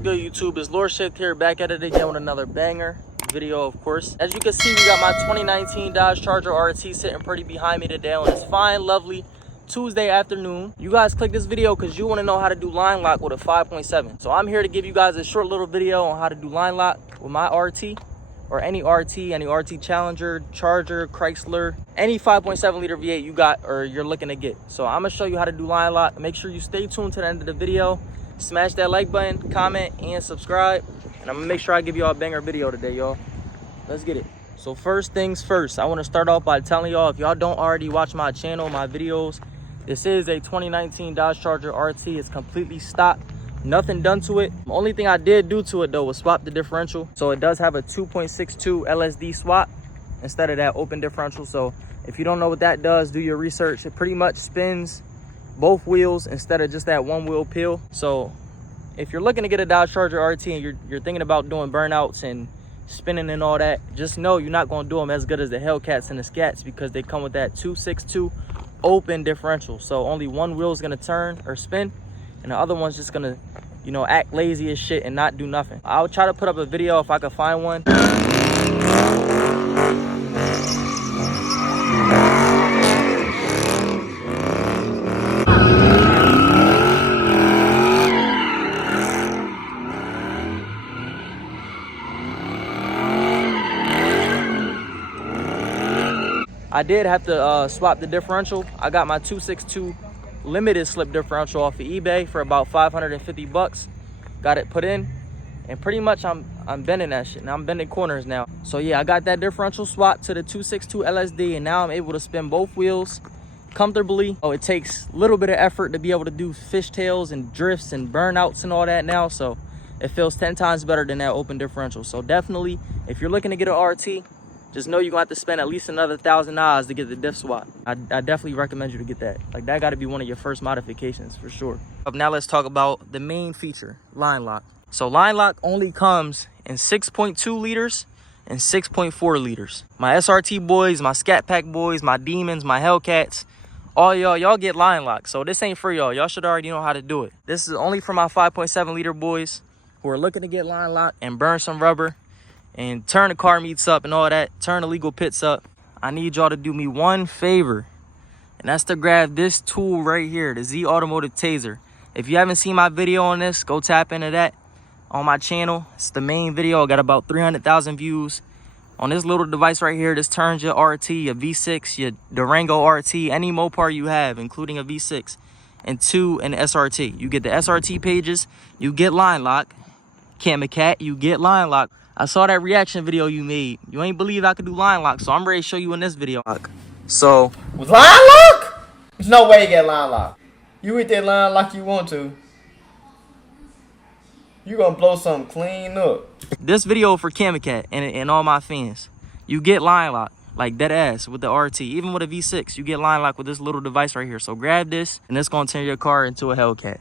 What's good, YouTube? It's lorShift here, back at it again with another banger video, of course. As you can see, we got my 2019 Dodge Charger RT sitting pretty behind me today on this fine, lovely Tuesday afternoon. You guys click this video because you want to know how to do line lock with a 5.7. So I'm here to give you guys a short little video on how to do line lock with my RT, or any RT Challenger, Charger, Chrysler, any 5.7 liter V8 you got or you're looking to get. So I'm gonna show you how to do line lock. Make sure you stay tuned to the end of the video. Smash that like button, comment, and subscribe. And I'm gonna make sure I give y'all a banger video today, y'all. Let's get it. So first things first, I wanna start off by telling y'all, if y'all don't already watch my channel, my videos, this is a 2019 Dodge Charger RT. It's completely stock. Nothing done to it. The only thing I did do to it though was swap the differential. So it does have a 2.62 LSD swap instead of that open differential. So if you don't know what that does, do your research. It pretty much spins both wheels instead of just that one wheel peel. So if you're looking to get a Dodge Charger RT and you're thinking about doing burnouts and spinning and all that, just know you're not going to do them as good as the Hellcats and the Scats because they come with that 2.62 open differential. So only one wheel is going to turn or spin, and the other one's just gonna, you know, act lazy as shit and not do nothing. I'll try to put up a video if I can find one. I did have to swap the differential. I got my 2.62 limited slip differential off of eBay for about 550 bucks. Got it put in, and pretty much I'm bending that shit. Now I'm bending corners now. So yeah, I got that differential swapped to the 2.62 LSD, and now I'm able to spin both wheels comfortably. Oh, it takes a little bit of effort to be able to do fishtails and drifts and burnouts and all that now, so it feels 10 times better than that open differential. So definitely, if you're looking to get an RT, just know you're going to have to spend at least another $1,000 to get the diff swap. I definitely recommend you to get that. Like, that got to be one of your first modifications for sure. Now let's talk about the main feature, line lock. So line lock only comes in 6.2 liters and 6.4 liters. My SRT boys, my Scat Pack boys, my Demons, my Hellcats, all y'all get line lock. So this ain't for y'all. Y'all should already know how to do it. This is only for my 5.7 liter boys who are looking to get line lock and burn some rubber and turn the car meets up and all that, turn the legal pits up. I need y'all to do me one favor, and that's to grab this tool right here, the Z Automotive Taser. If you haven't seen my video on this, go tap into that on my channel. It's the main video. I got about 300,000 views on this little device right here. This turns your RT, your V6, your Durango RT, any Mopar you have, including a V6, into an SRT. You get the SRT pages, you get line lock. Cat, you get line lock. I saw that reaction video you made. You ain't believe I could do line lock, so I'm ready to show you in this video. So, with line lock? There's no way you get line lock. You hit that line lock you want to, you gonna blow something clean up. This video for Cat and all my fans. You get line lock, like dead ass, with the RT. Even with a V6, you get line lock with this little device right here. So grab this, and it's gonna turn your car into a Hellcat.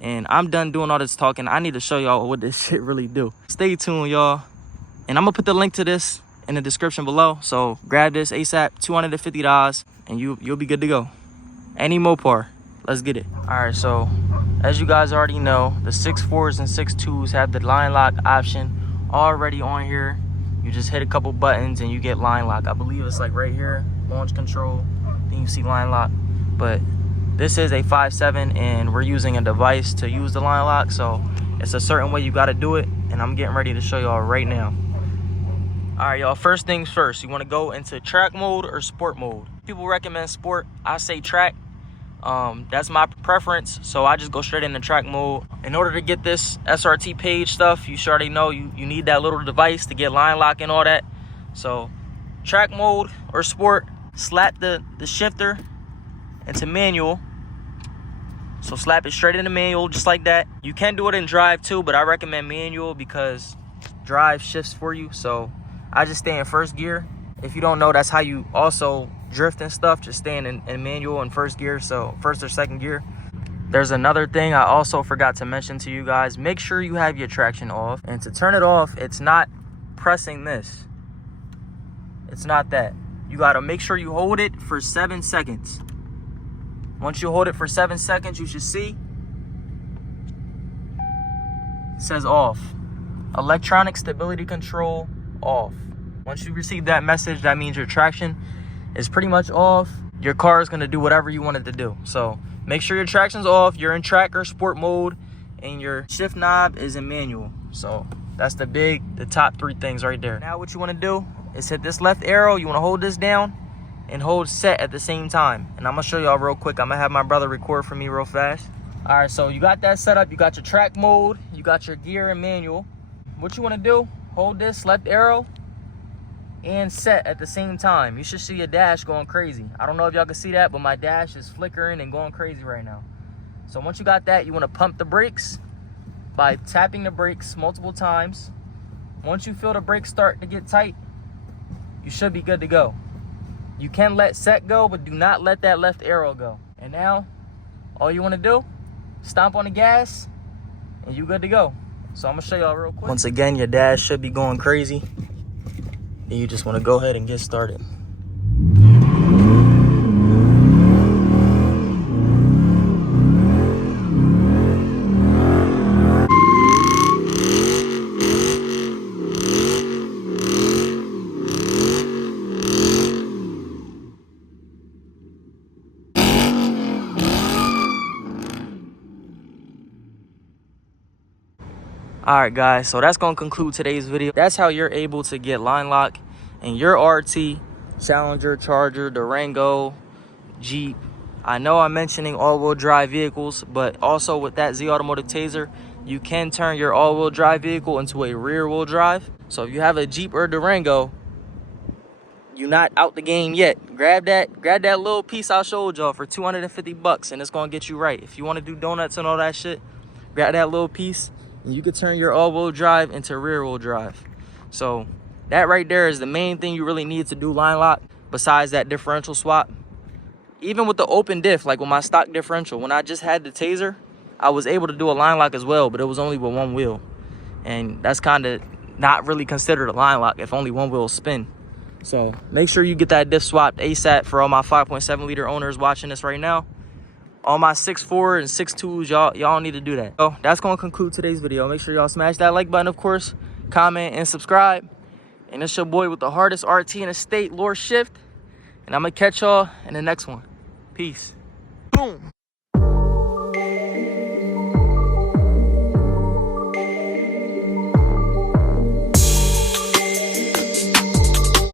And I'm done doing all this talking. I need to show y'all what this shit really do. Stay tuned, y'all. And I'm gonna put the link to this in the description below. So grab this ASAP, $250, and you'll be good to go. Any Mopar, let's get it. All right, so as you guys already know, the 6.4s and 6.2s have the line lock option already on here. You just hit a couple buttons and you get line lock. I believe it's like right here, launch control. Then you see line lock. But this is a 5.7, and we're using a device to use the line lock. So it's a certain way you got to do it, and I'm getting ready to show y'all right now. All right, y'all, first things first, you want to go into track mode or sport mode. People recommend sport. I say track. That's my preference, so I just go straight into track mode. In order to get this SRT page stuff, you should already know you need that little device to get line lock and all that. So track mode or sport, slap the shifter into manual. So slap it straight into manual, just like that. You can do it in drive too, but I recommend manual because drive shifts for you. So I just stay in first gear. If you don't know, that's how you also drift and stuff, just staying in manual and first gear, so first or second gear. There's another thing I also forgot to mention to you guys. Make sure you have your traction off, and to turn it off, it's not pressing this. It's not that. You gotta make sure you hold it for 7 seconds. Once you hold it for 7 seconds, you should see It says off. Electronic stability control off. Once you receive that message, that means your traction is pretty much off. Your car is gonna do whatever you want it to do. So make sure your traction's off, you're in track or sport mode, and your shift knob is in manual. So that's the top 3 things right there. Now what you wanna do is hit this left arrow. You wanna hold this down and hold set at the same time. And I'm gonna show y'all real quick. I'm gonna have my brother record for me real fast. All right, so you got that set up. You got your track mode, you got your gear and manual. What you wanna do, hold this left arrow and set at the same time. You should see your dash going crazy. I don't know if y'all can see that, but my dash is flickering and going crazy right now. So once you got that, you wanna pump the brakes by tapping the brakes multiple times. Once you feel the brakes start to get tight, you should be good to go. You can let set go, but do not let that left arrow go. And now, all you wanna do, stomp on the gas, and you good to go. So I'm gonna show y'all real quick. Once again, your dash should be going crazy. And you just wanna go ahead and get started. All right, guys, so that's gonna conclude today's video. That's how you're able to get line lock in your RT, Challenger, Charger, Durango, Jeep. I know I'm mentioning all-wheel drive vehicles, but also with that Z Automotive Taser, you can turn your all-wheel drive vehicle into a rear-wheel drive. So if you have a Jeep or Durango, you're not out the game yet. Grab that little piece I showed y'all for 250 bucks, and it's gonna get you right. If you wanna do donuts and all that shit, grab that little piece, and you could turn your all-wheel drive into rear-wheel drive. So that right there is the main thing you really need to do line lock, besides that differential swap. Even with the open diff, like with my stock differential, when I just had the Taser, I was able to do a line lock as well, but it was only with one wheel. And that's kind of not really considered a line lock if only one wheel spin. So make sure you get that diff swapped ASAP for all my 5.7 liter owners watching this right now. All my 6'4" and 6'2s, y'all need to do that. So that's gonna conclude today's video. Make sure y'all smash that like button, of course, comment and subscribe. And it's your boy with the hardest RT in the state, lorShift. And I'm gonna catch y'all in the next one. Peace. Boom.